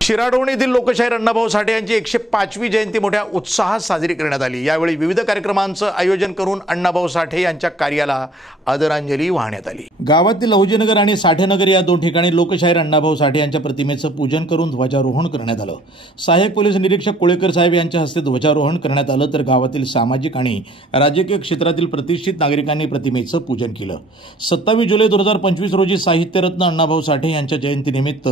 शिराढोण येथील लोकशाहीर अण्णाभाऊ साठे यांची 105वी जयंती मोठ्या उत्साहात साजरी करण्यात आली। यावेळी विविध कार्यक्रमांचं आयोजन करून अण्णाभाऊ साठे यांच्या कार्याला आदरांजली वाहण्यात आली। गावातील लहुजीनगर आणि साठेनगर या दोन ठिकाणी लोकशाहीर अण्णाभाऊ साठे यांच्या प्रतिमेचं पूजन करून ध्वजारोहण करण्यात आलं। सहाय्यक पोलीस निरीक्षक कोळेकर साहेब यांच्या हस्ते ध्वजारोहण करण्यात आलं, तर गावातील सामाजिक आणि राजकीय क्षेत्रातील प्रतिष्ठित नागरिकांनी प्रतिमेचं पूजन केलं। 27 जुलै 2025 रोजी साहित्यरत्न अण्णाभाऊ साठे यांच्या जयंतीनिमित्त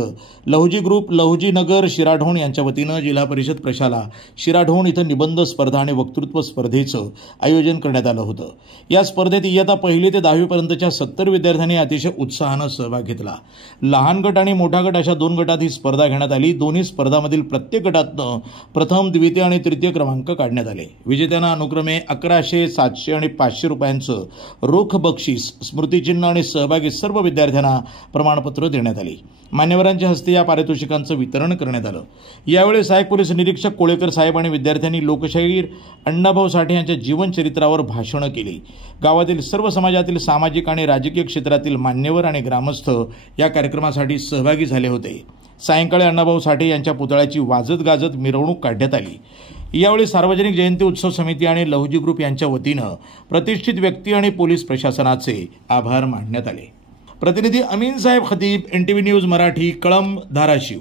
लहुजी ग्रुप, लहुजी नगर, शिराढोण यांच्या वतीनं जिल्हा परिषद प्रशाला शिराढोण इथं निबंध स्पर्धा आणि वक्तृत्व स्पर्धेचं आयोजन करण्यात आलं होतं। या स्पर्धेत इयत्ता 1ली ते 10वी पर्यंतच्या 70 विद्यार्थ्यांनी अतिशय उत्साहानं सहभाग घेतला। लहान गट आणि मोठा गट अशा 2 गटात ही स्पर्धा घेण्यात आली। दोन्ही स्पर्धांमधील प्रत्येक गटातनं प्रथम, द्वितीय आणि तृतीय क्रमांक काढण्यात आले। विजेत्यांना अनुक्रमे 1100, 700 आणि 500 रुपयांचं रोख बक्षीस, स्मृतिचिन्ह आणि सहभागी सर्व विद्यार्थ्यांना प्रमाणपत्र देण्यात आली। मान्यवरांच्या हस्ते या पारितोषिकांचं वितरण करण्यात आलं। यावेळी सहाय्यक पोलीस निरीक्षक कोळेकर साहेब आणि विद्यार्थ्यांनी लोकशाहीर अण्णाभाऊ साठे यांच्या जीवनचरित्रावर भाषणं केली। गावातील सर्व समाजातील सामाजिक आणि राजकीय क्षेत्रातील मान्यवर आणि ग्रामस्थ या कार्यक्रमासाठी सहभागी झाले होते। सायंकाळी अण्णाभाऊ साठे यांच्या पुतळ्याची वाजत गाजत मिरवणूक काढण्यात आली। यावेळी सार्वजनिक जयंती उत्सव समिती आणि लहुजी ग्रुप यांच्या वतीनं प्रतिष्ठित व्यक्ती आणि पोलीस प्रशासनाचे आभार मानण्यात आले। प्रतिनिधी अमीन साहेब खतीब, NTV न्यूज मराठी, कळंब, धाराशिव।